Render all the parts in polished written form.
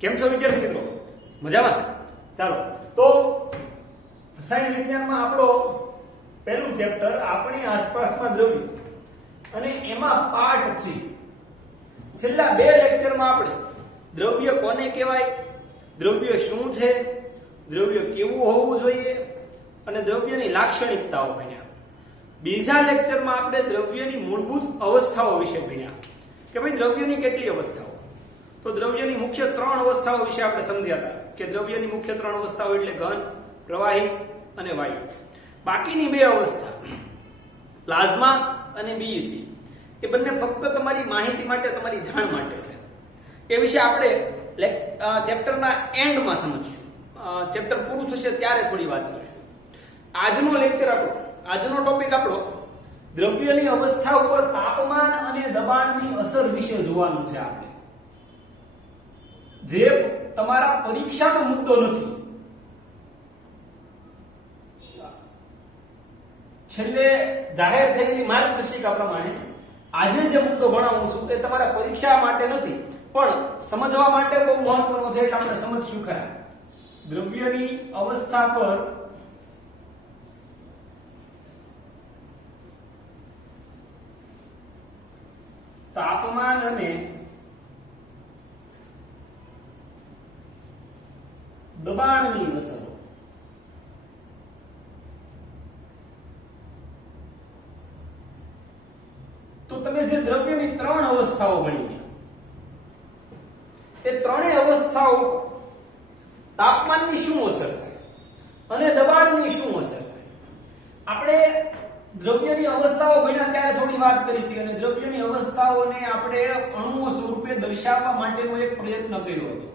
કેમ છો વિદ્યાર્થી મિત્રો? મજામાં? ચાલો તો રસાયણ વિજ્ઞાનમાં આપણો પહેલું ચેપ્ટર આપણી આસપાસમાં દ્રવ્યો અને એમાં પાર્ટ 3 છેલ્લા બે લેક્ચરમાં આપણે દ્રવ્ય કોને કહેવાય, દ્રવ્ય શું છે, દ્રવ્ય કેવું હોવું જોઈએ અને દ્રવ્યની લાક્ષણિકતાઓ ભણ્યા. બીજા લેક્ચરમાં આપણે દ્રવ્યની મૂળભૂત અવસ્થાઓ વિશે ભણ્યા કે ભાઈ દ્રવ્યની કેટલી અવસ્થાઓ. તો દ્રવ્યની મુખ્ય 3 અવસ્થાઓ વિશે આપણે સમજ્યા હતા કે દ્રવ્યની મુખ્ય 3 અવસ્થાઓ એટલે ઘન, પ્રવાહી અને વાયુ. બાકીની બે અવસ્થા પ્લાઝમા અને બીઈસી એ બંને ફક્ત તમારી માહિતી માટે, તમારી જાણ માટે છે. એ વિશે આપણે ચેપ્ટરના એન્ડમાં સમજશું. ચેપ્ટર પૂરું થશે ત્યારે થોડી વાત કરીશું. આજનો લેક્ચર આપણો, આજનો ટોપિક આપણો દ્રવ્યની અવસ્થા ઉપર તાપમાન અને દબાણની અસર વિશે જોવાનું છે. આપણે જે તમારા પરીક્ષાનો મુદ્દો નથી, છેલ્લે જાહેર થયેલી માર્ગદર્શિકા પ્રમાણે આજે જે મુદ્દો ભણાવું છું એ તમારા પરીક્ષા માટે નથી પણ સમજવા માટે બહુ મહત્વનો છે. એટલે આપણે સમજશું ખરા દ્રવ્યની અવસ્થા પર તાપમાન અને દબાણની અસરો. તો તમે જે દ્રવ્યની 3 અવસ્થાઓ ભણી એ ત્રણેય અવસ્થાઓ તાપમાનની શું અસર થાય અને દબાણની શું અસર થાય. આપણે દ્રવ્યની અવસ્થાઓ ભણ્યા ત્યારે થોડી વાત કરી હતી અને દ્રવ્યની અવસ્થાઓને આપણે અણુઓ સ્વરૂપે દર્શાવવા માટેનો એક પ્રયત્ન કર્યો હતો.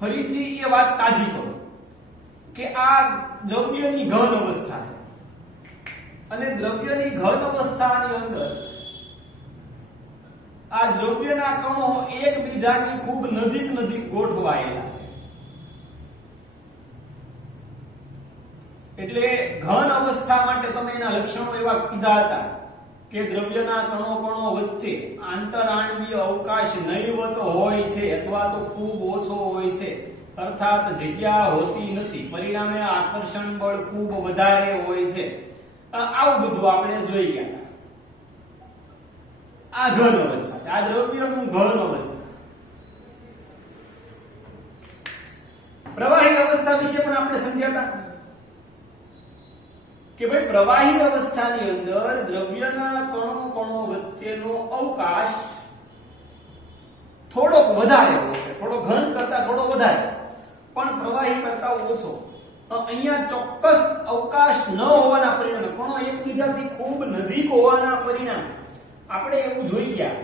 ફરીથી એ વાત તાજી કરું કે આ દ્રવ્યની ઘન અવસ્થા છે અને દ્રવ્યની ઘન અવસ્થાની અંદર આ દ્રવ્યના કણો એકબીજાની ખૂબ નજીક ગોઠવાયેલા છે. એટલે ઘન અવસ્થા માટે તમે એના લક્ષણો એવા કીધા હતા કે દ્રવ્યના કણો વચ્ચે આંતરાણવીય અવકાશ નહીવત હોય છે અથવા તો ખૂબ ઓછો હોય છે, અર્થાત જગ્યા હોતી નથી, પરિણામે આકર્ષણ બળ ખૂબ વધારે હોય છે. આવું બધું આપણે જોઈ ગયા હતા. આ ઘન અવસ્થા છે, આ દ્રવ્યનું ઘન અવસ્થા. પ્રવાહી અવસ્થા વિશે પણ આપણે સમજ્યા હતા કે ભાઈ પ્રવાહી અવસ્થાની અંદર દ્રવ્યના કણો વચ્ચેનો અવકાશ થોડોક વધારે હોય છે, થોડો ઘન કરતા થોડો વધારે પણ પ્રવાહી કરતા ઓછો. અહીંયા ચોક્કસ અવકાશ ન હોવાના પરિણામે, કણો એકબીજાથી ખૂબ નજીક હોવાના પરિણામે આપણે એવું જોઈ ગયા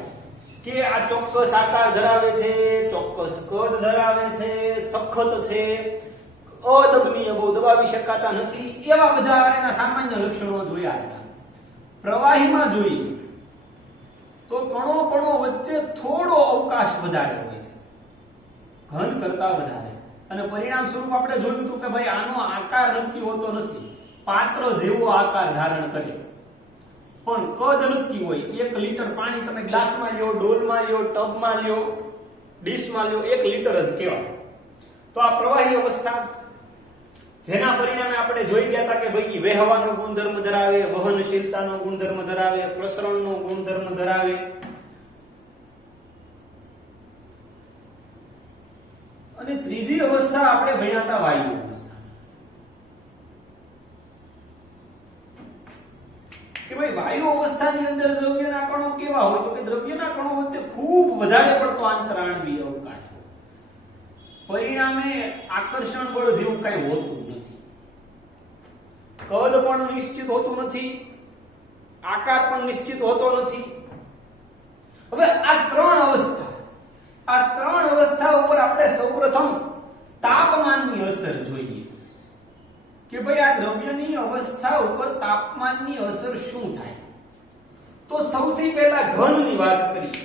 કે આ ચોક્કસ આકાર ધરાવે છે, ચોક્કસ કદ ધરાવે છે, સખત છે, અદબનીય, બહુ દબાવી શકાતા નથી, એવા બધા એના સામાન્ય લક્ષણો જોયા હતા. પ્રવાહીમાં જોઈએ તો કણો વચ્ચે થોડો અવકાશ વધારે હોય છે, ઘન કરતા વધારે. અને પરિણામ સ્વરૂપ આપણે જોયું હતું કે ભાઈ આનો આકાર નક્કી હોતો નથી, પાત્ર જેવો આકાર ધારણ કરે પણ કદ નક્કી હોય. 1 લીટર પાણી તમે ગ્લાસમાં લ્યો, ડોલમાં લ્યો, ટબમાં લ્યો, ડીશમાં લ્યો, 1 લીટર જ કહેવાય. તો આ પ્રવાહી અવસ્થા જેના પરિણામે આપણે જોઈ ગયા હતા કે ભાઈ વહેવાનો ગુણધર્મ ધરાવે, વહનશીલતાનો ગુણધર્મ ધરાવે, પ્રસરણનો ગુણધર્મ ધરાવે. અને ત્રીજી અવસ્થા આપણે ભણ્યા હતા વાયુ અવસ્થા કે ભાઈ વાયુ અવસ્થાની અંદર દ્રવ્યના કણો કેવા હોય તો કે દ્રવ્યના કણો વચ્ચે ખૂબ વધારે પડતો આંતરાણવીય અવકાશ હોય, પરિણામે આકર્ષણ બળ જેવું કઈ હોતું નથી, કદ પણ નિશ્ચિત હોતું નથી, આકાર પણ નિશ્ચિત હોતો નથી. હવે આ 3 અવસ્થા ઉપર આપણે સૌપ્રથમ તાપમાનની અસર જોઈએ કે ભાઈ આ દ્રવ્યની અવસ્થા ઉપર તાપમાનની અસર શું થાય. તો સૌથી પહેલા ઘનની વાત કરીએ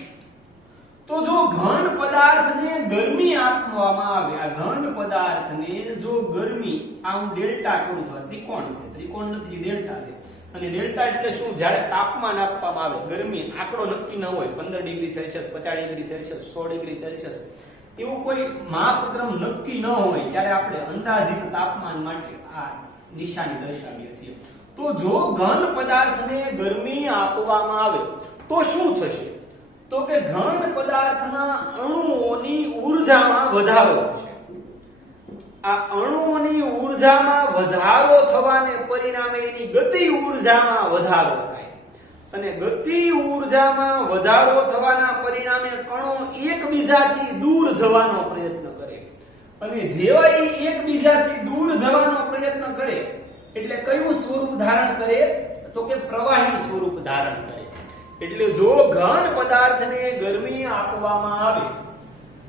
તો જો ઘન પદાર્થને ગરમી આપવામાં આવે, આ ઘન પદાર્થને જો ગરમી, આ હું ડેલ્ટા કરું છું, આ ત્રિકોણ છે, ત્રિકોણ નથી ડેલ્ટા છે. અને ડેલ્ટા એટલે શું? જ્યારે તાપમાન આપવામાં આવે, ગરમી આંકડો નક્કી ન હોય, 15 degree Celsius, 50 degree Celsius, 100 degree Celsius, એવું કોઈ માપક્રમ નક્કી ન હોય ત્યારે આપણે અંદાજિત તાપમાન માટે આ નિશાની દર્શાવીએ છીએ. તો જો ઘન પદાર્થને ગરમી આપવામાં આવે તો શું થશે? તો કે ઘન પદાર્થના અણુઓની ઊર્જામાં વધારો થશે. આ અણુઓની ઊર્જામાં વધારો થવાને પરિણામે એની ગતિ ઊર્જામાં વધારો થાય અને ગતિ ઊર્જામાં વધારો થવાના પરિણામે કણો એકબીજાથી દૂર જવાનો પ્રયત્ન કરે અને જેવા એ એકબીજાથી દૂર જવાનો પ્રયત્ન કરે એટલે કયું સ્વરૂપ ધારણ કરે? તો કે પ્રવાહી સ્વરૂપ ધારણ કરે. એટલે જો ઘન પદાર્થને ગરમી આપવામાં આવે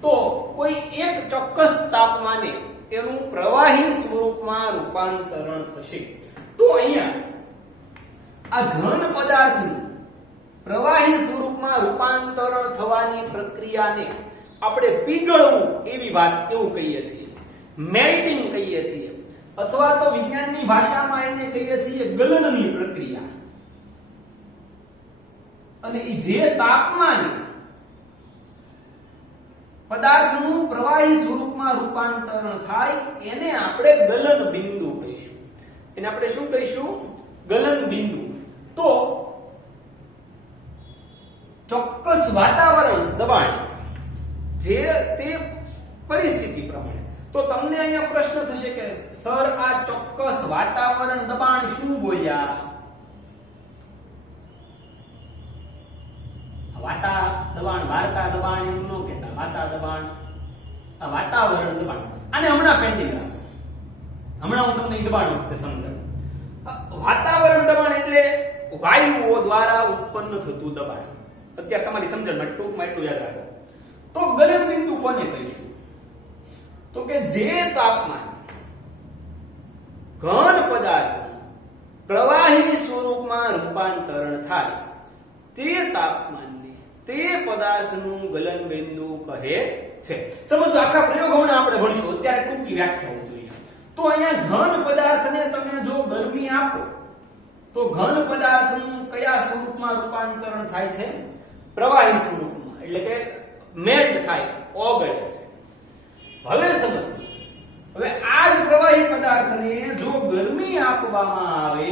તો કોઈ એક ચોક્કસ તાપમાને એનું પ્રવાહી સ્વરૂપમાં રૂપાંતરણ થશે. તો અહીંયા આ ઘન પદાર્થનું પ્રવાહી સ્વરૂપમાં રૂપાંતરણ થવાની પ્રક્રિયાને આપણે પીગળવું એવી વાત એવું કહીએ છીએ, મેલ્ટિંગ કહીએ છીએ, અથવા તો વિજ્ઞાનની ભાષામાં એને કહીએ છીએ ગલનની પ્રક્રિયા. અને જે તાપમાને પદાર્થનું પ્રવાહી સ્વરૂપમાં રૂપાંતરણ થાય એને આપણે ગલન બિંદુ કહીશું. એને આપણે શું કહીશું? ગલન બિંદુ. તો ચોક્કસ વાતાવરણ દબાણ જે તે પરિસ્થિતિ પ્રમાણે. તો તમને અહીંયા પ્રશ્ન થશે કે સર આ ચોક્કસ વાતાવરણ દબાણ શું બોલ્યા? વાતા દબાણ, વાર્તા દબાણ એમ ન કહેતા. વાતા દબાણ, આ વાતાવરણ દબાણ. આને હમણાં પેન્ડિંગ રાખો, હમણાં હું તમને દબાણ વખતે સમજાવું. વાતાવરણ દબાણ એટલે વાયુઓ દ્વારા ઉત્પન્ન થતું દબાણ. અત્યારે તમારી સમજણ માટે ટૂંકમાં એટલું યાદ રાખો. તો ગલન બિંદુ કોને કહીશું? તો કે જે તાપમાન ઘન પદાર્થ પ્રવાહી સ્વરૂપમાં રૂપાંતરણ થાય તે તાપમાનને તે પદાર્થનું ગલન બિંદુ કહે છે. સમજો, આખા પ્રયોગોને આપણે ભણશું, અત્યારે ટૂંકી વ્યાખ્યાઓ જોઈએ. તો અહીંયા ઘન પદાર્થને તમે જો ગરમી આપો તો ઘન પદાર્થનું કયા સ્વરૂપમાં રૂપાંતરણ થાય છે? પ્રવાહી સ્વરૂપમાં, એટલે કે મેલ્ટ થાય, ઓગળે છે. હવે સમજો, હવે આ જ પ્રવાહી પદાર્થને જો ગરમી આપવામાં આવે,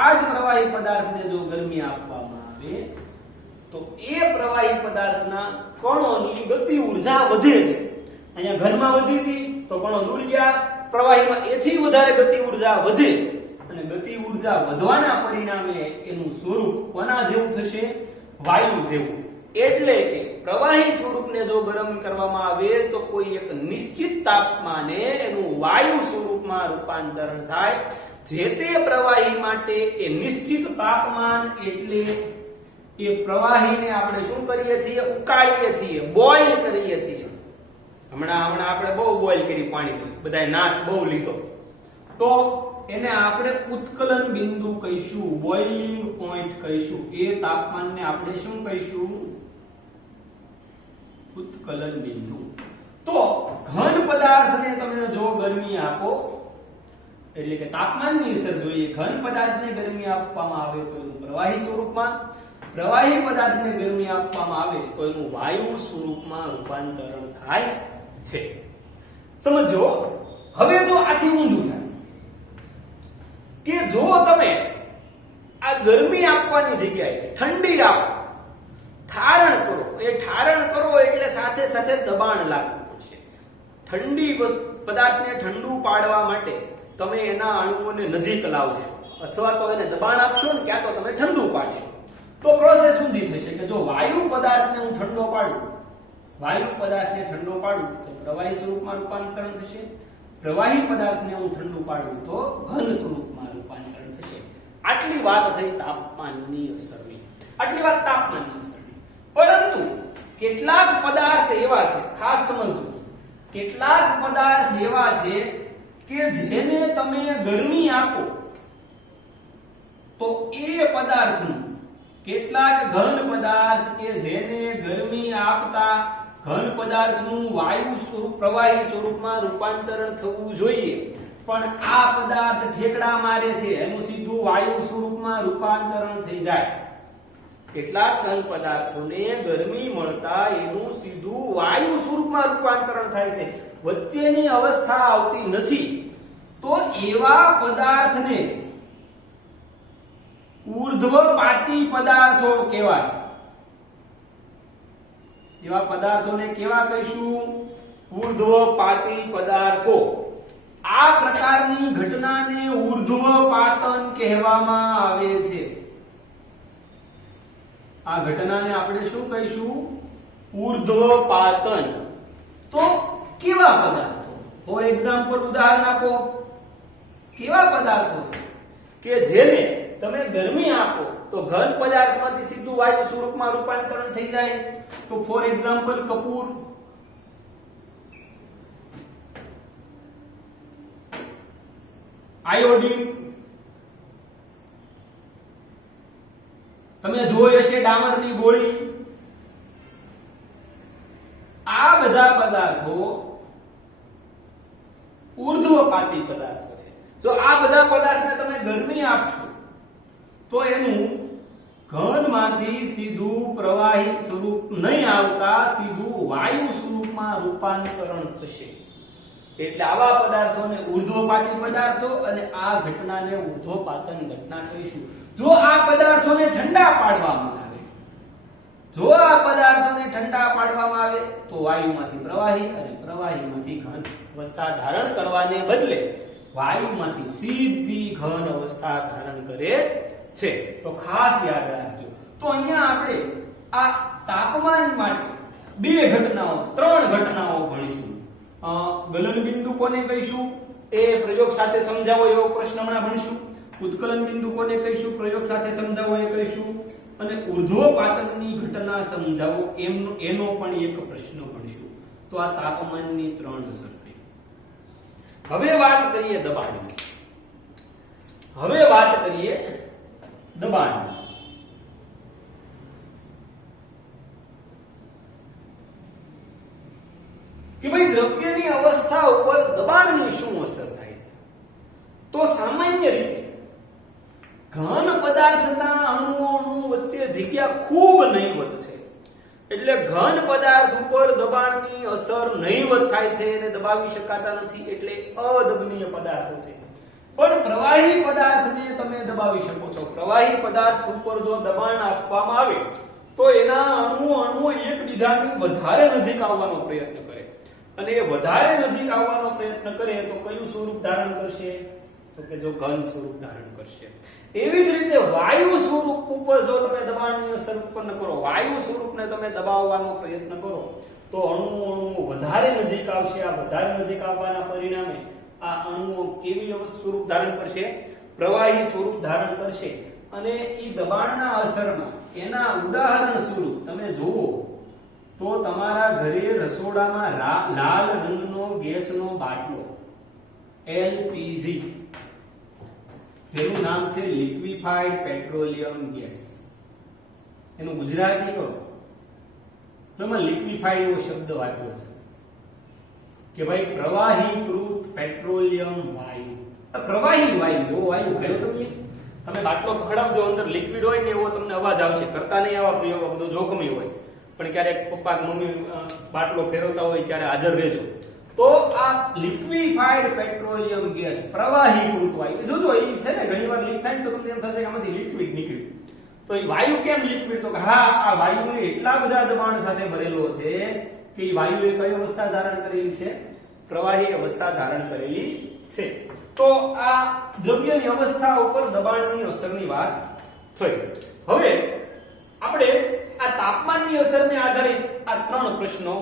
આ જ પ્રવાહી પદાર્થને જો ગરમી આપવામાં આવે તો એ પ્રવાહી પદાર્થના કણોની ગતિ ઊર્જા વધે છે. અહીંયા ઘનમાં વધી હતી તો કણો દૂર ગયા, પ્રવાહીમાં એથી વધારે ગતિ ઊર્જા વધે અને ગતિ ઊર્જા વધવાના પરિણામે એનું સ્વરૂપ કોના જેવું થશે? વાયુ જેવું. એટલે કે પ્રવાહી સ્વરૂપને જો ગરમ કરવામાં આવે તો કોઈ એક નિશ્ચિત તાપમાને એનું વાયુ સ્વરૂપમાં રૂપાંતરણ થાય. જે તે પ્રવાહી માટે એ નિશ્ચિત તાપમાન એટલે એ પ્રવાહીને આપણે શું કરીએ છીએ? ઉકાળીએ છીએ, બોઇલ કરીએ છીએ. હમણાં આપણે બહુ બોઇલ કરી પાણી, બધાય નાશ બહુ લીધો. તો એને આપણે ઉત્કલન બિંદુ કહીશું, બોઇલિંગ પોઈન્ટ કહીશું. એ તાપમાનને આપણે શું કહીશું? ઉત્કલન બિંદુ. તો ઘન પદાર્થને તમે જો ગરમી આપો, એટલે કે તાપમાનની અસર જોઈએ, ઘન પદાર્થને ગરમી આપવામાં આવે તો એનું પ્રવાહી સ્વરૂપમાં, પ્રવાહી પદાર્થને ગરમી આપવામાં આવે તો એનું વાયુ સ્વરૂપમાં રૂપાંતરણ થાય છે. સમજો, હવે જો આથી ઊંધું થાય કે જો તમે આ ગરમી આપવાની જગ્યાએ ઠંડી આપો, ઠારણ કરો, એ ઠારણ કરો એટલે સાથે સાથે દબાણ લાગવું પડશે. ઠંડી પદાર્થને ઠંડુ પાડવા માટે તમે એના અણુઓને નજીક લાવશો અથવા તો એને દબાણ આપશો ને ક્યાં તો તમે ઠંડુ પાડશો. તો પ્રોસેસ ઊંધી થશે કે જો વાયુ પદાર્થને હું ઠંડો પાડું, વાયુ પદાર્થને ઠંડો પાડું તો પ્રવાહી સ્વરૂપમાં રૂપાંતરણ થશે. પ્રવાહી પદાર્થને હું ઠંડુ પાડું તો ઘન સ્વરૂપમાં રૂપાંતરણ થશે. આટલી વાત થઈ તાપમાનની અસરની. આટલી વાત તાપમાનની અસરની. પરંતુ કેટલાક પદાર્થ એવા છે, ખાસ સમજો, કેટલાક પદાર્થ એવા છે કે જેને તમે ગરમી આપો તો એ પદાર્થનું, કેટલાક ઘન પદાર્થ કે જેને ગરમી આપતા ઘન પદાર્થનું વાયુ સ્વરૂપ, પ્રવાહી સ્વરૂપમાં રૂપાંતરણ થવું જોઈએ, પણ આ પદાર્થ ઠેકડા મારે છે, એનું સીધું વાયુ સ્વરૂપમાં રૂપાંતરણ થઈ જાય. કેટલાક ઘન પદાર્થોને ગરમી મળતા એનું સીધું વાયુ સ્વરૂપમાં રૂપાંતરણ થાય છે, વચ્ચેની અવસ્થા આવતી નથી, તો એવા પદાર્થને ઉર્ધ્વપાતી પદાર્થો કહેવાય. એવા પદાર્થોને કેવા કહીશું? ઉર્ધ્વપાતી પદાર્થો. આ પ્રકારની ઘટનાને ઉર્ધ્વપાતન કહેવામાં આવે છે. આ ઘટનાને આપણે શું કહીશું? ઉર્ધ્વપાતન. તો કેવા પદાર્થો? ફોર એક્ઝામ્પલ ઉદાહરણ આપો. કેવા પદાર્થો છે કે જેને તમે ગરમી આપો તો ઘન પદાર્થમાંથી સીધું વાયુ સ્વરૂપમાં રૂપાંતરણ થઈ જાય? તો ફોર એક્ઝામ્પલ કપૂર, આયોડીન, તમે જોઈ હશે ડામરની ગોળી. આ બધા પદાર્થો ઉર્ધ્વપાતી પદાર્થો છે. જો આ બધા પદાર્થને તમે ગરમી આપશો તો એનું ઘનમાંથી સીધું પ્રવાહી સ્વરૂપ નહીં આવતા સીધું વાયુ સ્વરૂપમાં રૂપાંતરણ થશે. એટલે આવા પદાર્થોને ઉર્ધ્વપાતી પદાર્થો અને આ ઘટનાને ઉર્ધ્વપાતન ઘટના કહીશું. જો આ પદાર્થોને ઠંડા પાડવામાં આવે, જો આ પદાર્થોને ઠંડા પાડવામાં આવે તો વાયુમાંથી પ્રવાહી અને પ્રવાહીમાંથી ઘન અવસ્થા ધારણ કરવાને બદલે વાયુમાંથી સીધી ઘન અવસ્થા ધારણ કરે છે. તો ખાસ યાદ રાખજો. તો અહીંયા આપણે આ તાપમાન માટે બે ઘટનાઓ, ત્રણ ઘટનાઓ ભણીશું. ગલન બિંદુ કોને કહીશું? એ પ્રયોગ સાથે સમજાવો એવો પ્રશ્ન હમણાં ભણીશું. ઉત્કલન બિંદુ કોને કહીશું? પ્રયોગ સાથે સમજાવો એ કહીશું. અને ઉર્ધ્વપાતનની ઘટના સમજાવો એનો પણ એક પ્રશ્ન ભણીશું. તો આ તાપમાનની ત્રણ અસર થઈ. હવે વાત કરીએ દબાણની. હવે વાત કરીએ દબાણની. કે ભાઈ દ્રવ્યની અવસ્થા ઉપર દબાણની શું અસર થાય છે? તો સામાન્ય રીતે ઘન પદાર્થના અણુઓ વચ્ચે જગ્યા ખૂબ નહીવત છે. એટલે ઘન પદાર્થ ઉપર દબાણની અસર નહીવત થાય છે અને દબાવી શકાતા નથી, એટલે અદબનીય પદાર્થો છે. પણ પ્રવાહી પદાર્થને તમે દબાવી શકો છો. પ્રવાહી પદાર્થ ઉપર જો દબાણ આપવામાં આવે તો એના અણુઓ એકબીજાની વધારે નજીક આવવાનો પ્રયત્ન કરે, અને એ વધારે નજીક આવવાનો પ્રયત્ન કરે તો કયું સ્વરૂપ ધારણ કરશે? તો કે જો ઘન સ્વરૂપ ધારણ કરશે. એવી જ રીતે વાયુ સ્વરૂપ ઉપર જો તમે દબાણની અસર ઉત્પન્ન કરો, વાયુ સ્વરૂપને તમે દબાવવાનો પ્રયત્ન કરો તો અણુઓ વધારે નજીક આવશે. આ વધારે નજીક આવવાના પરિણામે આ અણુઓ કેવી સ્વરૂપ ધારણ કરશે? પ્રવાહી સ્વરૂપ ધારણ કરશે. અને એ દબાણના અસરમાં એના ઉદાહરણ સ્વરૂપ તમે જુઓ તો તમારા ઘરે રસોડામાં લાલ રંગનો ગેસનો બાટલો LPG, જેનું નામ છે લિક્વિફાઈડ પેટ્રોલિયમ ગેસ, એનું ગુજરાતી કહો તો એમાં લિક્વિફાઈડ એવો શબ્દ વાપર્યો છે કે ભાઈ પ્રવાહીકૃત પેટ્રોલિયમ વાયુ. પ્રવાહી વાયુ, એવો વાયુ ભર્યો તમે બાટલો ખખડાવજો, અંદર લિક્વિડ હોય ને એવો તમને અવાજ આવશે. કરતા નહીં આવા પ્રયોગો, બધું જોખમી હોય, પણ ક્યારેક પપ્પા મમ્મી બાટલો ફેરવતા હોય ત્યારે હાજર રહેજો. તો આ લિક્વિફાઈડ પેટ્રોલિયમ ગેસ, પ્રવાહીકૃત વાયુ, જોજો એ છે ને ઘણીવાર લીક થાય તો તમને એમ થશે કે આમાંથી લિક્વિડ નીકળ્યું. તો એ વાયુ કેમ લિક્વિડ? તો હા, આ વાયુને એટલા બધા દબાણ સાથે ભરેલો છે કે એ વાયુએ કઈ અવસ્થા ધારણ કરેલી છે? પ્રવાહી અવસ્થા ધારણ કરેલી છે. તો આ દ્રવ્યની અવસ્થા ઉપર દબાણની અસરની વાત થઈ. હવે આપણે આ તાપમાનની અસરને આધારિત આ ત્રણ પ્રશ્નો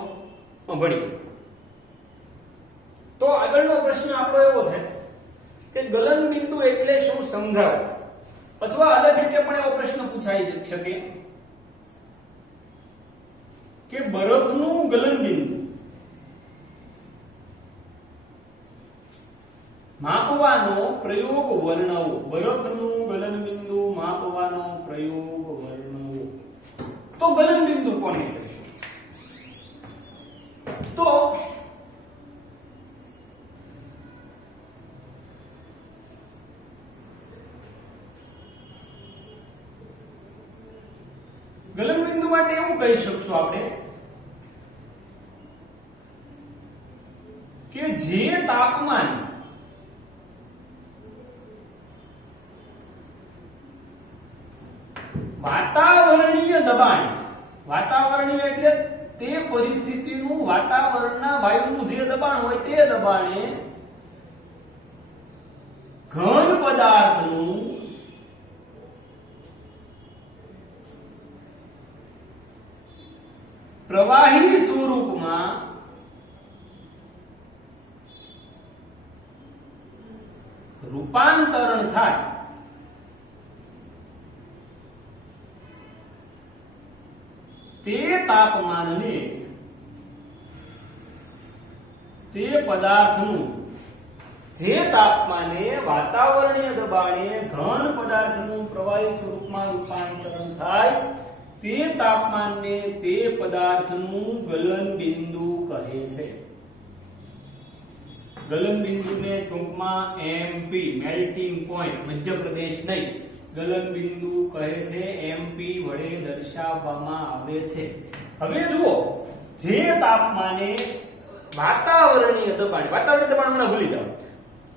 ભણીએ. તો આગળનો પ્રશ્ન આપણો એવો છે કે ગલન બિંદુ એટલે શું સમજાવો, અથવા અલગ રીતે પણ એવો પ્રશ્ન પૂછાઈ શકે કે બરફનું ગલન બિંદુ માપવાનો પ્રયોગ વર્ણવો. બરફનું ગલન બિંદુ માપવાનો પ્રયોગ વર્ણવો. તો ગલન બિંદુ કોને કહીશું? તો માટે એવું કહી શકશું આપણે કે જે તાપમાન વાતાવરણીય દબાણ, વાતાવરણીય એટલે તે પરિસ્થિતિનું વાતાવરણના વાયુનું જે દબાણ હોય તે દબાણે ઘન પદાર્થનું પ્રવાહી સ્વરૂપમાં રૂપાંતરણ થાય તે તાપમાનને તે પદાર્થનું જે તાપમાને વાતાવરણીય દબાણે ઘન પદાર્થનું પ્રવાહી સ્વરૂપમાં રૂપાંતરણ થાય તે તાપમાનને તે પદાર્થનું ગલન બિંદુ કહે છે. ગલન બિંદુને ટૂંકમાં એમપી મેલ્ટિંગ પોઈન્ટ મધ્યપ્રદેશ નહીં ગલન બિંદુ કહે છે. એમપી વડે દર્શાવવામાં આવે છે. હવે જુઓ જે તાપમાને વાતાવરણીય દબાણ મને ભૂલી જાઓ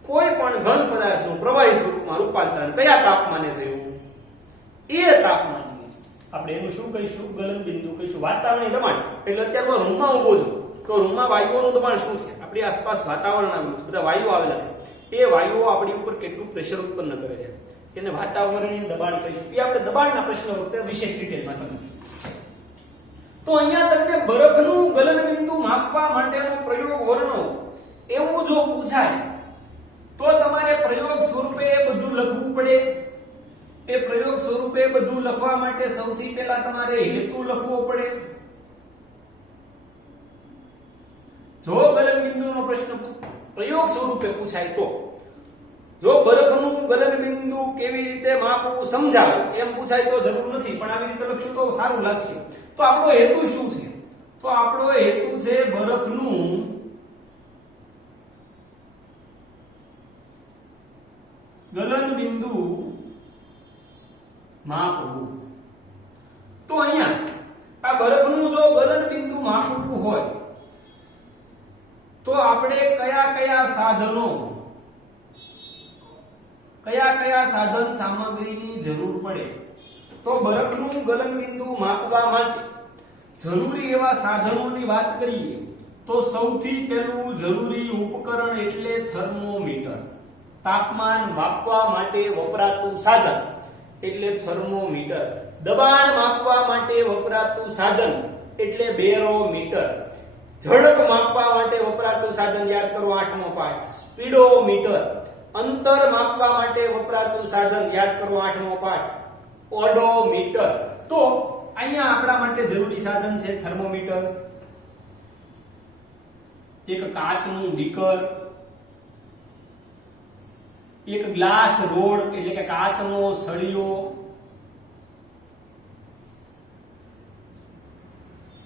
કોઈ પણ ઘન પદાર્થનું પ્રવાહી સ્વરૂપમાં રૂપાંતરણ કયા તાપમાને થયું એ તાપમાનને આપણે એનું શું કહીશું ગલન બિંદુ કહીશું. વાતાવરણીય દબાણ એટલે અત્યારે રૂમમાં ઊભો છું તો રૂમમાં વાયુઓનું દબાણ શું છે આપણી આસપાસ વાતાવરણ આવેલું છે બધા વાયુઓ આવેલા છે એ વાયુઓ આપણી ઉપર કેટલું પ્રેશર ઉત્પન્ન કરે છે એને વાતાવરણીય દબાણ કહીશું. એ આપણે દબાણના પ્રશ્ન વખતે વિશેષ ડિટેલમાં સમજીશું. તો અહીંયા તમને બરફનું ગલન બિંદુ માપવા માટેનો પ્રયોગ વર્ણવો એવું જો પૂછાય તો તમારે પ્રયોગ સ્વરૂપે બધું લખવું પડે. એ પ્રયોગ સ્વરૂપે બધું લખવા માટે સૌથી પહેલા તમારે હેતુ લખવો પડે. જો ગલન બિંદુનો પ્રશ્ન પ્રયોગ સ્વરૂપે પૂછાય તો જો બરફનું ગલન બિંદુ કેવી રીતે માપવું સમજાવ એમ પૂછાય તો જરૂર નથી પણ આવી રીતે લખશું તો સારું લાગશે. તો આપણો હેતુ શું છે તો આપણો હેતુ છે બરફનું ગલન બિંદુ માપવું. તો અહીંયા આ બરફનું જો ગલન બિંદુ માપવું હોય તો આપણે કયા સાધન સામગ્રીની જરૂર પડે. તો બરફનું ગલન બિંદુ માપવા માટે જરૂરી એવા સાધનોની વાત કરીએ તો સૌથી પહેલું જરૂરી ઉપકરણ એટલે થર્મોમીટર. તાપમાન માપવા માટે વપરાતું સાધન એટલે થર્મોમીટર. દબાણ માપવા માટે વપરાતું સાધન એટલે બેરોમીટર. ઝડપ માપવા માટે વપરાતું સાધન યાદ કરો 8મો પાઠ સ્પીડોમીટર. અંતર માપવા માટે વપરાતું સાધન યાદ કરો 8મો પાઠ ઓડોમીટર. તો અહીંયા આપણા માટે જરૂરી સાધન છે થર્મોમીટર, એક કાચનું બીકર, એક ગ્લાસ રોડ એટલે કે કાચનો સળિયો,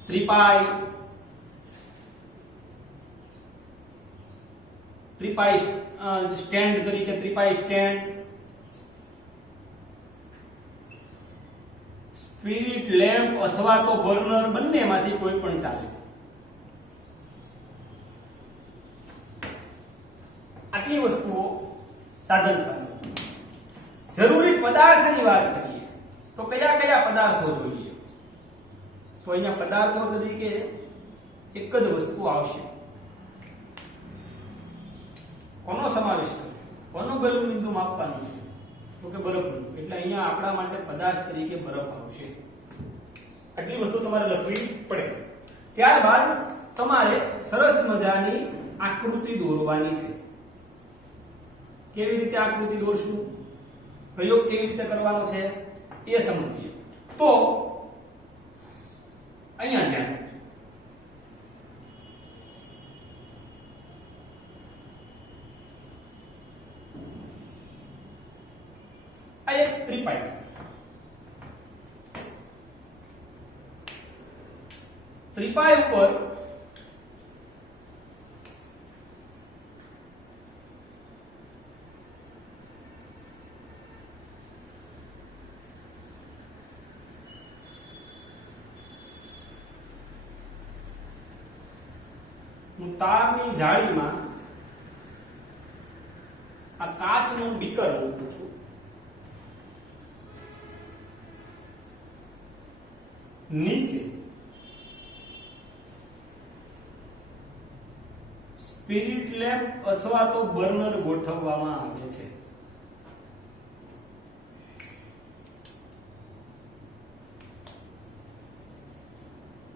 ત્રિપાઈ સ્ટેન્ડ તરીકે ત્રિપાઈ સ્ટેન્ડ, સ્પિરિટ લેમ્પ અથવા તો બર્નર બંનેમાંથી કોઈ પણ ચાલે. આટલી વસ્તુઓ સાધન સામગ્રી. જરૂરી પદાર્થની વાત કરીએ તો કયા પદાર્થો જોઈએ તો અહીંયા પદાર્થો તરીકે એક જ વસ્તુ આવશે. કોનો સમાવેશ કરશું કોનું ગલન બિંદુ માપવાનું છે તો કે બરફનું એટલે અહીંયા આપણા માટે પદાર્થ તરીકે બરફ આવશે. આટલી વસ્તુ તમારે લખવી પડે. ત્યારબાદ તમારે સરસ મજાની આકૃતિ દોરવાની છે. કેવી રીતે આકૃતિ દોરશું પ્રયોગ કેવી રીતે કરવાનો છે એ સમજીએ. તો અહીંયા ધ્યાન આ એક ત્રિપાઈ છે. ત્રિપાઈ ઉપર હું તારની જાળીમાં આ કાચનું બીકર મૂકું છું. નીચે સ્પિરિટ લેમ્પ અથવા તો બર્નર ગોઠવવામાં આવે છે.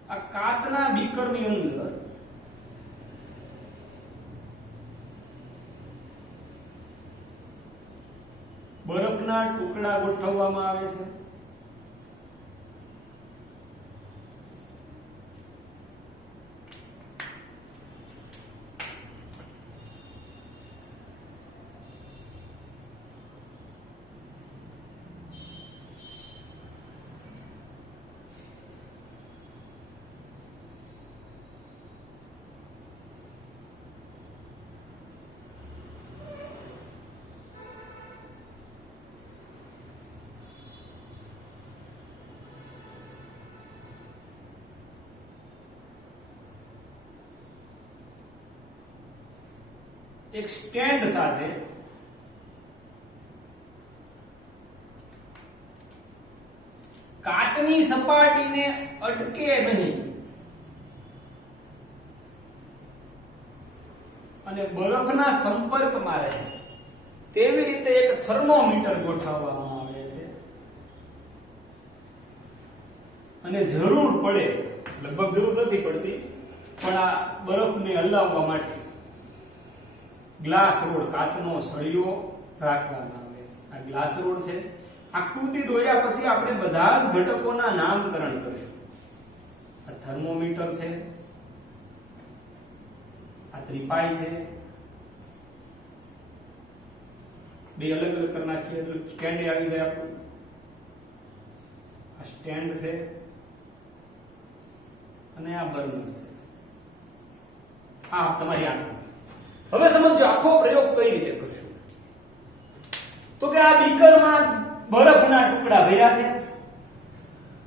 આ કાચના બીકરની અંદર બરફના ટુકડા ગોઠવવામાં આવે છે. એક સ્ટેન્ડ સાથે કાચની સપાટીને અટકે નહીં અને બરફના સંપર્કમાં રહે તેવી રીતે એક થર્મોમીટર ગોઠવવામાં આવે છે. અને જરૂર પડે, લગભગ જરૂર નથી પડતી, પણ આ બરફને હલાવવા માટે ગ્લાસ રોડ, કાચનો સળિયો રાખવામાં આવે છે. આ ગ્લાસ રોડ છે. આકૃતિ દોર્યા પછી આપણે બધા જ ઘટકોના નામકરણ કરીશું. આ થર્મોમીટર છે, આ ત્રિપાઈ છે, બે અલગ અલગ કરી નાખીએ એટલે સ્ટેન્ડ આવી જાય આપણું. આ સ્ટેન્ડ છે અને આ બર્નર છે. આ તમારી આકૃતિ. હવે સમજો આખો પ્રયોગ કઈ રીતે કરશું. તો કે આ બીકરમાં બરફના ટુકડા ભર્યા છે,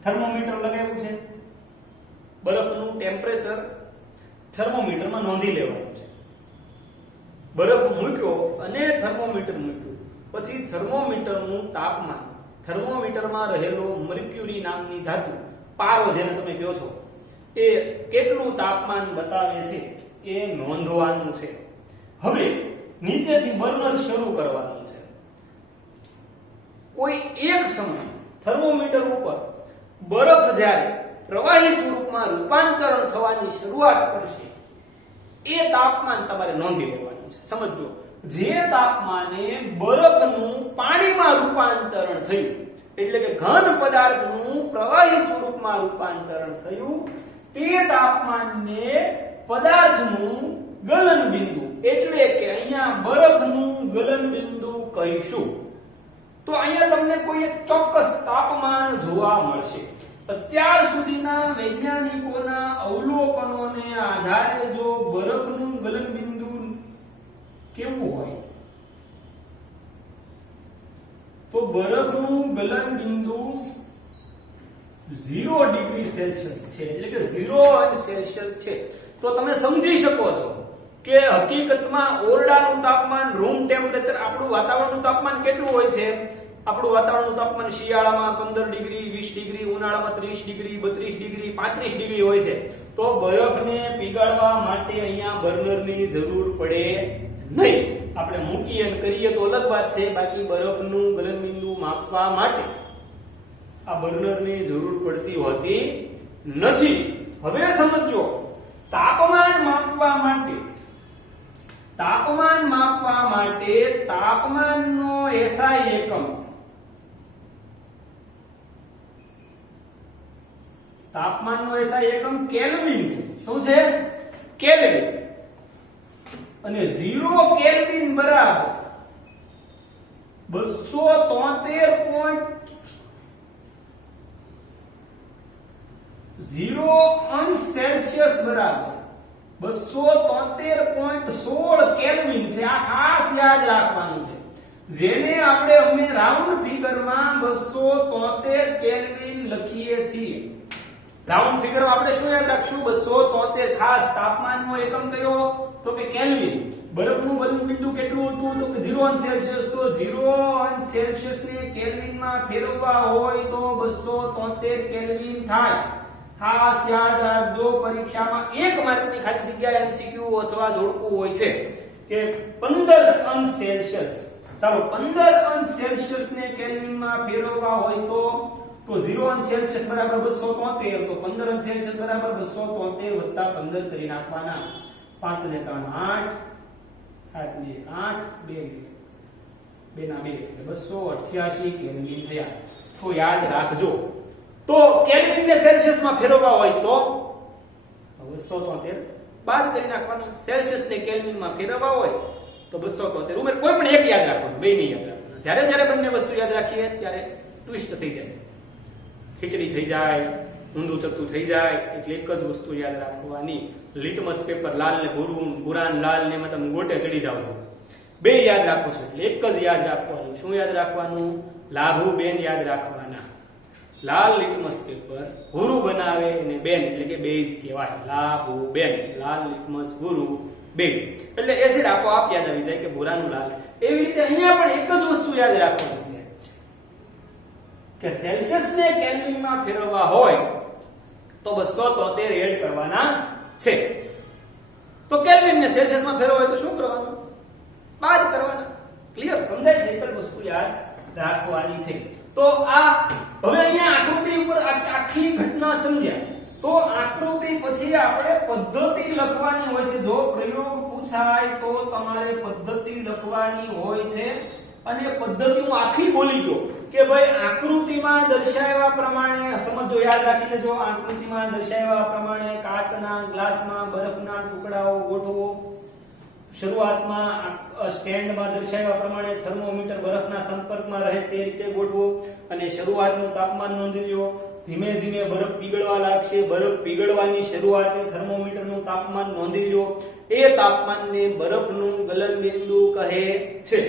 થર્મોમીટર લગાવ્યું છે, બરફનું ટેમ્પરેચર થર્મોમીટરમાં નોંધી લેવાનું છે. બરફ મૂક્યો અને થર્મોમીટર મૂક્યું પછી થર્મોમીટરનું તાપમાન, થર્મોમીટરમાં રહેલો મર્ક્યુરી નામની ધાતુ, પારો જેને તમે કહો છો, એ કેટલું તાપમાન બતાવે છે એ નોંધવાનું છે. હવે નીચેથી બર્નર શરૂ કરવાનું છે. કોઈ એક સમય થર્મોમીટર ઉપર બરફ જ્યારે પ્રવાહી સ્વરૂપમાં રૂપાંતરણ થવાની શરૂઆત કરશે એ તાપમાન તમારે નોંધી લેવાનું છે. સમજો, જે તાપમાને બરફનું પાણીમાં રૂપાંતરણ થયું, એટલે કે ઘન પદાર્થનું પ્રવાહી સ્વરૂપમાં રૂપાંતરણ થયું, તે તાપમાનને પદાર્થનું ગલન બિંદુ, એટલે કે અહીંયા બરફનું ગલન બિંદુ કહીશું. તો અહીંયા તમને કોઈ એક ચોક્કસ તાપમાન જોવા મળશે. અત્યાર સુધીના વૈજ્ઞાનિકોના અવલોકનોને આધારે જો બરફનું ગલન બિંદુ કેવું હોય તો બરફનું ગલન બિંદુ 0 ડિગ્રી સેલ્સિયસ છે, એટલે કે 0 સેલ્સિયસ છે. તો તમે સમજી શકો છો કે હકીકતમાં ઓરડાનું તાપમાન, રૂમ ટેમ્પરેચર, આપણું વાતાવરણનું તાપમાન કેટલું હોય છે? આપણું વાતાવરણનું તાપમાન શિયાળામાં 15 ડિગ્રી, 20 ડિગ્રી, ઉનાળામાં 30 ડિગ્રી, 32 ડિગ્રી, 35 ડિગ્રી હોય છે. તો બરફને પીગાળવા માટે અહીંયા બર્નરની જરૂર પડે નહીં. આપણે મૂકીએ અને કરીએ તો અલગ વાત છે, બાકી બરફનું ગલનબિંદુ માપવા માટે આ બર્નરની જરૂર પડતી હોતી નથી. હવે સમજો, તાપમાન માપવા માટે તાપમાનનો SI એકમ, તાપમાનનો SI એકમ કેલ્વિન છે. શું છે? કેલ્વિન. અને 0 કેલ્વિન બરાબર 273.0 અંશ સેલ્સિયસ બરાબર 273.16 કેલ્વિન છે. આ ખાસ યાદ રાખવાનું છે, જેને આપણે રાઉન્ડ ફિગરમાં 273 કેલ્વિન લખીએ છીએ. રાઉન્ડ ફિગરમાં આપણે શું યાદ રાખશું? 273. ખાસ તાપમાનનો એકમ કયો? તો કે કેલ્વિન. બરફનું ગલન બિંદુ કેટલું હતું? તો કે 0 અંશ સેલ્સિયસ. તો 0 અંશ સેલ્સિયસ ને કેલ્વિનમાં ફેરવવા હોય તો 273 કેલ્વિન થાય. ખાસ યાદ રાખજો, પરીક્ષામાં 1 માર્કની ખાલી જગ્યા એમસીક્યુ અથવા જોડકું હોય છે કે 15 અંશ સેલ્સિયસ. ચાલો 15 અંશ સેલ્સિયસ ને કેલ્વિનમાં ફેરવવા હોય તો 0 અંશ સેલ્સિયસ બરાબર 273. તો 15 અંશ સેલ્સિયસ બરાબર 273 વત્તા 15 કરી નાખવાના. 5 ને 3 8, 7 ને 8, 2 ના 2 એટલે 288 કેલ્વિન થયા. તો યાદ રાખજો. તો કેલ્વિન ને સેલ્સિયસ માં ફેરવવા હોય તો 273 બાદ કરી નાખવાના. સેલ્સિયસ ને કેલ્વિન માં ફેરવવા હોય તો 273. ઉમેર કોઈ પણ એક યાદ રાખવાનું, બે નહીં યાદ રાખવાના. જ્યારે બંને વસ્તુ યાદ રાખીએ ત્યારે ટ્વિસ્ટ થઈ જાય છે, ખીચડી થઈ જાય, ઊંધું ચત્તું થઈ જાય. એટલે એક જ વસ્તુ યાદ રાખવાની. લિટમસ પેપર લાલ ને ભૂરું, ભૂરા ને લાલ ને તમે ગોટે ચડી જાવ છો. બે યાદ રાખો છો એટલે એક જ યાદ રાખવાનું. શું યાદ રાખવાનું? લાભુ બેન યાદ રાખવાના. લાલ લિટમસ પેપર ભૂરું બનાવે અને બેન એટલે કે બેઝ કહેવાય. લાભુ બેન, લાલ લિટમસ ભૂરું બેઝ એટલે એસિડ આપોઆપ યાદ આવી જાય કે ભૂરાનું લાલ. એવી રીતે અહીંયા પણ એક જ વસ્તુ યાદ રાખવાની છે કે સેલ્સિયસ ને કેલ્વિન માં ફેરવવા હોય તો 273 એડ કરવાના છે. તો કેલ્વિન ને સેલ્સિયસ માં ફેરવવા હોય તો શું કરવાનું? બાદ કરવાના. ક્લિયર? સમજાય છે? એક વસ્તુ યાદ રાખવાની છે. તો આ હવે અહીંયા આકૃતિ ઉપર આખી ઘટના સમજ્યા. તો આકૃતિ પછી આપણે પદ્ધતિ લખવાની હોય છે. જો પ્રયોગ પૂછાય તો તમારે પદ્ધતિ લખવાની હોય છે. અને પદ્ધતિ હું આખી બોલી ગયો કે ભાઈ આકૃતિમાં દર્શાવ્યા પ્રમાણે સમજો, યાદ રાખી લેજો. આકૃતિમાં દર્શાવ્યા પ્રમાણે કાચના ગ્લાસમાં બરફના ટુકડાઓ ગોઠવો. શરૂઆતમાં સ્ટેન્ડમાં દર્શાવ્યા પ્રમાણે થર્મોમીટર બરફના સંપર્કમાં રહે તે રીતે ગોઠવો અને શરૂઆતનું તાપમાન નોંધી લો. ધીમે ધીમે બરફ પીગળવા લાગશે. બરફ પીગળવાની શરૂઆતે થર્મોમીટરનું તાપમાન નોંધી લો. એ તાપમાનને બરફનું ગલન બિંદુ કહે છે.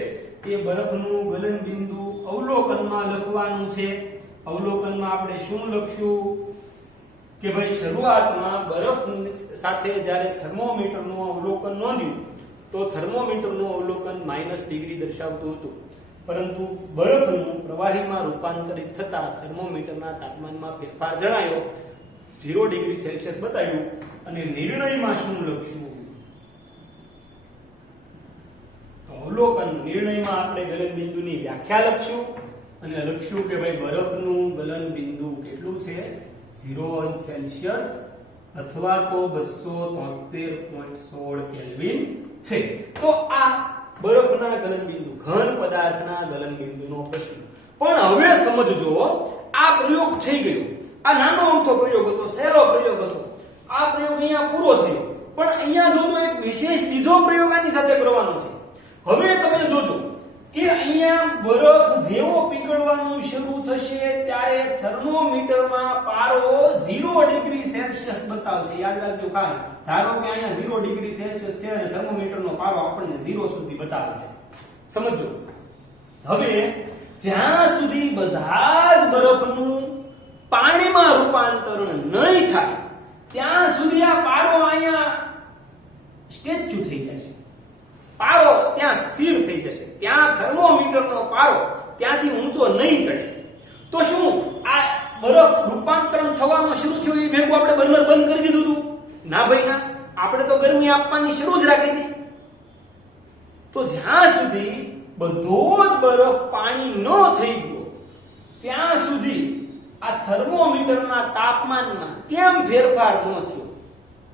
એ બરફનું ગલન બિંદુ અવલોકનમાં લખવાનું છે. અવલોકનમાં આપણે શું લખશું કે ભાઈ શરૂઆતમાં બરફ સાથે જ્યારે થર્મોમીટરનું અવલોકન નોંધ્યું તો થર્મોમીટરનું અવલોકન -ડિગ્રી દર્શાવતું હતું, પરંતુ બરફનું પ્રવાહીમાં રૂપાંતરિત થતા થર્મોમીટરના તાપમાનમાં ફેરફાર જણાયો. 0 ડિગ્રી સેલ્સિયસ બતાવ્યું. અને નિર્ણયમાં શું લખશું? તો અવલોકન નિર્ણયમાં આપણે ગલન બિંદુની વ્યાખ્યા લખશું અને લખશું કે ભાઈ બરફનું ગલન બિંદુ કેટલું છે? 0 અંશ સેલ્સિયસ અથવા તો 273.16 કેલ્વિન છે. તો આ બરફના ગલન બિંદુ, ઘન પદાર્થના ગલન બિંદુનો પ્રશ્ન. પણ હવે સમજજો, આ પ્રયોગ થઈ ગયો. આ નાનો અમથો પ્રયોગ હતો, સહેલો પ્રયોગ હતો. આ પ્રયોગ અહીંયા પૂરો થયો. પણ અહીંયા જોજો એક વિશેષ બીજો પ્રયોગ આની સાથે કરવાનો છે. હવે તમે જોજો કે અહીંયા બરફ જેવો પીગળવાનું શરૂ થશે ત્યારે થર્મોમીટરમાં પારો 0 ડિગ્રી સેલ્સિયસ બતાવશે. યાદ રાખજો ખાસ. ધારો કે અહીંયા 0 ડિગ્રી સેલ્સિયસ છે અને થર્મોમીટરનો પારો આપણને 0 સુધી બતાવે છે. સમજો. હવે જ્યાં સુધી બધા જ બરફનું પાણીમાં રૂપાંતરણ નહીં થાય ત્યાં સુધી આ પારો અહીંયા સ્ટેચ્યુ થઈ જશે. પારો ત્યાં સ્થિર થઈ જશે. ત્યાં થર્મોમીટરનો પારો ત્યાંથી ઊંચો નહીં ચડે. તો શું આ બરફ રૂપાંતરણ થવાનું શરૂ થયું એ ભેગું આપણે બર્નર બંધ કરી દીધું હતું? ના ભાઈ ના. આપણે તો ગરમી આપવાની શરૂ જ રાખી હતી. તો જ્યાં સુધી બધો જ બરફ પાણી ન થઈ ગયો ત્યાં સુધી આ થર્મોમીટરના તાપમાનમાં કેમ ફેરફાર ન થયો?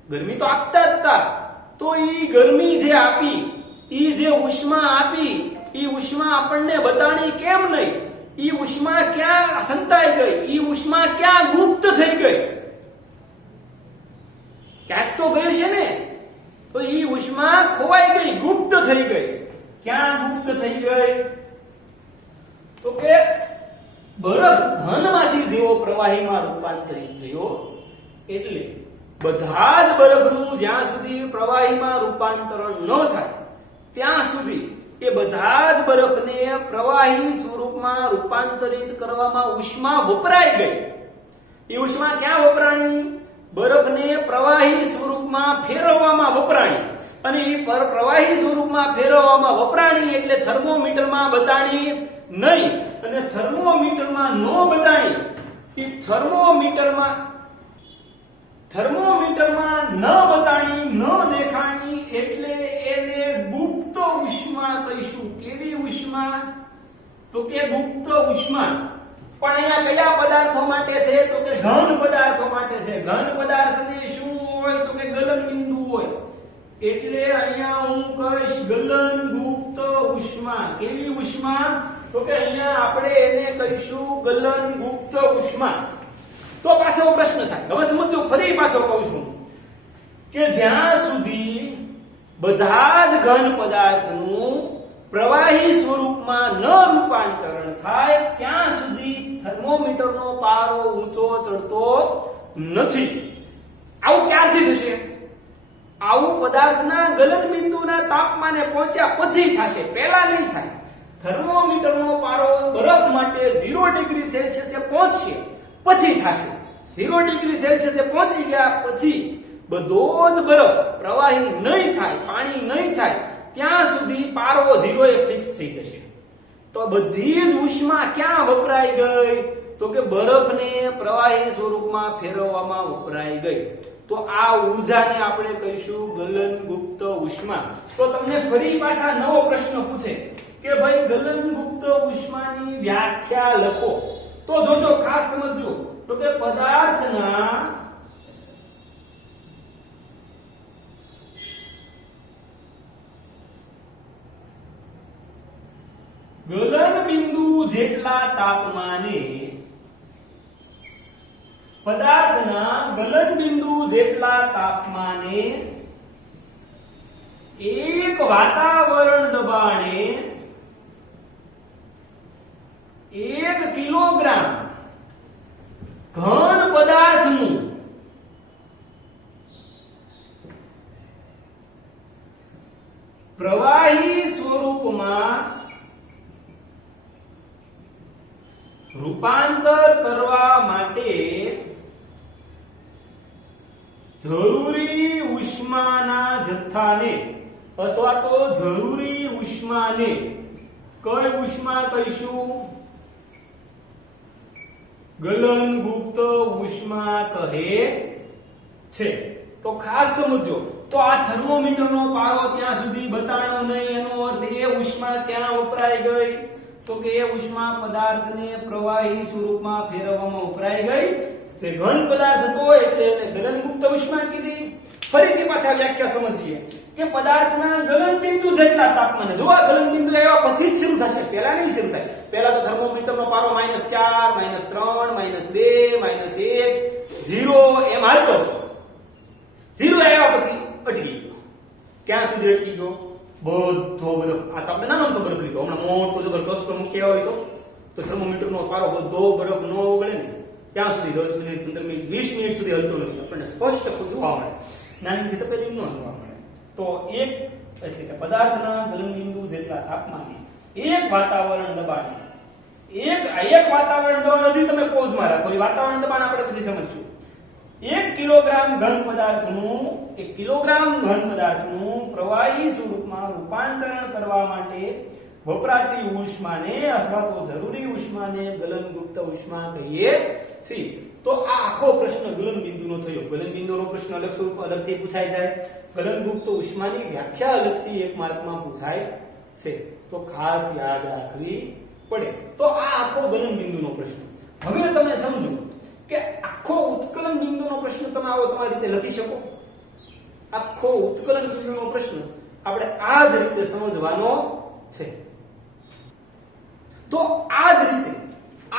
ગરમી તો આપતા જ હતા. તો ઈ ગરમી જે આપી, ઈ જે ઉષ્મા આપી, ઈ ઉષ્મા આપણને બતાણી કેમ નહીં? ઈ ઉષ્મા ક્યાં સંતાઈ ગઈ? ઈ ઉષ્મા ક્યાં ગુપ્ત થઈ ગઈ? ક્યાંક તો ગઈ છે ને. તો ઈ ઉષ્મા ખોવાઈ ગઈ, ગુપ્ત થઈ ગઈ. ક્યાં ગુપ્ત થઈ ગઈ? તો કે બરફ ઘનમાંથી જેવો પ્રવાહીમાં રૂપાંતરિત થયો એટલે બધા જ બરફનું જ્યાં સુધી પ્રવાહીમાં રૂપાંતરણ ન થાય ત્યાં સુધી એ બધા જ બરફને પ્રવાહી સ્વરૂપમાં રૂપાંતરિત કરવામાં ઉષ્મા વપરાઈ ગઈ. એ ઉષ્મા ક્યાં વપરાણી? બરફને પ્રવાહી સ્વરૂપમાં ફેરવવામાં વપરાણી. અને એ પ્રવાહી સ્વરૂપમાં ફેરવવામાં વપરાણી એટલે થર્મોમીટરમાં બતાણી નહીં. અને થર્મોમીટરમાં નો બતાણી, એ થર્મોમીટરમાં ન બતાણી, ન દેખાણી એટલે એને ગુપ્ત ઉષ્મા કહીશું. કેવી ઉષ્મા? તો કે ગુપ્ત ઉષ્મા. પણ અહીંયા કયા પદાર્થો માટે છે? તો કે ઘન પદાર્થો માટે છે. ઘન પદાર્થને શું હોય? તો કે ગલન બિંદુ હોય. એટલે અહીંયા હું કહીશ ગલન ગુપ્ત ઉષ્મા. કેવી ઉષ્મા? તો કે અહીંયા આપણે એને કહીશું ગલન ગુપ્ત ઉષ્મા. તો પાછો પ્રશ્ન થાય, હવે સમજો, ફરી પાછો કહું છું કે જ્યાં સુધી બધા જ ઘન પદાર્થનું પ્રવાહી સ્વરૂપમાં ન રૂપાંતરણ થાય ત્યાં સુધી થર્મોમીટરનો પારો ઊંચો ચડતો નથી. આવું ક્યારથી થશે? આવું પદાર્થના ગલન બિંદુના તાપમાને પહોંચ્યા પછી થશે, પહેલા નહીં થાય. થર્મોમીટરનો પારો બરફ માટે 0 ડિગ્રી સેલ્સિયસે પહોંચશે પછી થશે. 0 ડિગ્રી સેલ્સિયસે પહોંચી ગયા પછી બધો જ બરફ પ્રવાહી નહીં થાય, પાણી નહીં થાય ત્યાં સુધી પારો 0 એ ફિક્સ થઈ જશે. તો બધી જ ઉષ્મા ક્યાં વપરાઈ ગઈ? તો કે બરફને પ્રવાહી સ્વરૂપમાં ફેરવવામાં વપરાઈ ગઈ. તો આ ઊર્જાને આપણે કહીશું ગલન ગુપ્ત ઉષ્મા. તો તમને ફરી પાછા નવો પ્રશ્ન પૂછે કે ભાઈ ગલન ગુપ્ત ઉષ્માની વ્યાખ્યા લખો. તો જોજો, ખાસ સમજજો. તો કે પદાર્થના ગલન બિંદુ જેટલા તાપમાને, પદાર્થના ગલન બિંદુ જેટલા તાપમાને એક વાતાવરણ દબાણે 1 કિલોગ્રામ ઘન પદાર્થનું પ્રવાહી સ્વરૂપમાં રૂપાંતર કરવા માટે જરૂરી ઉષ્માના જથ્થાને અથવા તો જરૂરી ઉષ્માને કઈ ઉષ્મા કહીશું? ગલન ગુપ્ત ઉષ્મા કહે છે. તો ખાસ સમજો. તો આ થર્મોમીટરનો પારો ત્યાં સુધી બતાણો નહીં, એનો અર્થ એ ઉષ્મા ક્યાં વપરાઈ ગઈ? તો કે એ ઉષ્મા પદાર્થને પ્રવાહી સ્વરૂપમાં ફેરવવામાં વપરાઈ ગઈ. જે ઘન પદાર્થ હતો એટલે એને ગલન ગુપ્ત ઉષ્મા કીધી. ફરીથી પાછા વ્યાખ્યા સમજીએ કે પદાર્થના ગલન બિંદુ જેટલા તાપમાને, જો આ ગલન બિંદુ આવ્યા પછી જ શરૂ થશે, પહેલા નહીં શરૂ થાય. પહેલા તો થર્મોમીટરનો પારો -4, -3, -2, -1, 0 એમ હાલતો. 0 આવ્યા પછી અટકી ગયો. ક્યાં સુધી અટકી ગયો? બધો બરફ. આ તો આપણે નાનો તો બરફ લીધો. હમણાં મોટો જો ગરસ પર મૂક્યા હોય તો થર્મોમીટરનો પારો બધો બરફ ન ઓગળે ને ત્યાં સુધી 10 મિનિટ, 15 મિનિટ, 20 મિનિટ સુધી હલતો નથી. આપણને સ્પષ્ટ જોવા મળે. નાનીથી તો પેલી ન જોવા મળે. તો એક એટલે કે પદાર્થના ગલન બિંદુ જેટલા તાપમાને એક વાતાવરણ દબાણે, એક વાતાવરણ દબાણ હજી તમે પોઝમાં રાખો. એ વાતાવરણ દબાણ આપણે પછી સમજીશું. 1 કિલોગ્રામ ઘન પદાર્થનું પ્રવાહી સ્વરૂપમાં રૂપાંતરણ કરવા માટે વપરાતી ઉષ્માને અથવા તો જરૂરી ઉષ્માને ગલન ગુપ્ત ઉષ્મા કહીએ છીએ. તો આ આખો પ્રશ્ન ગલન બિંદુનો થયો. ગલન બિંદુનો પ્રશ્ન અલગ સ્વરૂપ અલગથી પૂછાઈ જાય. ગલન ગુપ્ત ઉષ્માની વ્યાખ્યા અલગથી 1 માર્કમાં પૂછાય છે. તો ખાસ યાદ રાખવી પડે. તો આ આખો ગલન બિંદુનો પ્રશ્ન. હવે તમે સમજો કે આખો ઉત્કલન બિંદુનો પ્રશ્ન તમે આવો તમારી રીતે લખી શકો. આખો ઉત્કલન બિંદુનો પ્રશ્ન આપણે આ જ રીતે સમજવાનો છે. તો આ જ રીતે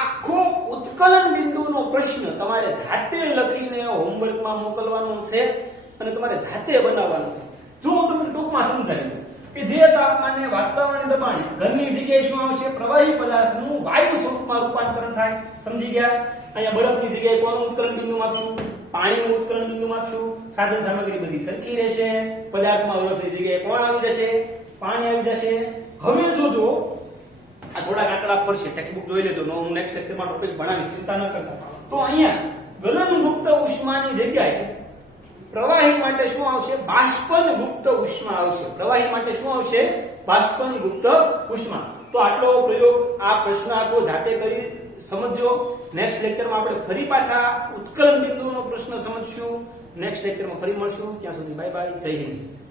આખો ઉત્કલન બિંદુનો પ્રશ્ન તમારે જાતે લખીને હોમવર્કમાં મોકલવાનો છે અને તમારે જાતે બનાવવાનો છે. જો હું તમને ટૂંકમાં સમજાવી દઉં કે જે તાપમાને વાતાવરણીય દબાણે ઘનની જગ્યાએ શું આવશે? પ્રવાહી પદાર્થનું વાયુ સ્વરૂપમાં રૂપાંતરણ થાય. સમજી ગયા? અહીંયા બરફની જગ્યાએ કોનું ઉત્કલન બિંદુ માપશું? પાણીનું ઉત્કલન બિંદુ માપશું. સાધન સામગ્રી બધી સરખી રહેશે. પદાર્થમાં બરફની જગ્યાએ કોણ આવી જશે? પાણી આવી જશે. હવે જોજો આ થોડા આંકડા ફરશે. ટેક્સ્ટ બુક જોઈ લેજો. હું નેક્સ્ટ લેક્ચરમાં ટોપિક ભણાવીશ, ચિંતા ન કરતા. તો અહીંયા ગલનગુપ્ત ઉષ્માની જગ્યાએ પ્રવાહી માટે શું આવશે? બાષ્પનગુપ્ત ઉષ્મા આવશે. પ્રવાહી માટે શું આવશે? બાષ્પનગુપ્ત ઉષ્મા. તો આટલો પ્રયોગ, આ પ્રશ્ન આખો જાતે કરી સમજો. નેક્સ્ટ લેક્ચરમાં આપણે ફરી પાછા ઉત્કલન બિંદુનો પ્રશ્ન સમજશું. નેક્સ્ટ લેક્ચરમાં ફરી મળશું. ત્યાં સુધી બાય બાય. જય હિન્દ.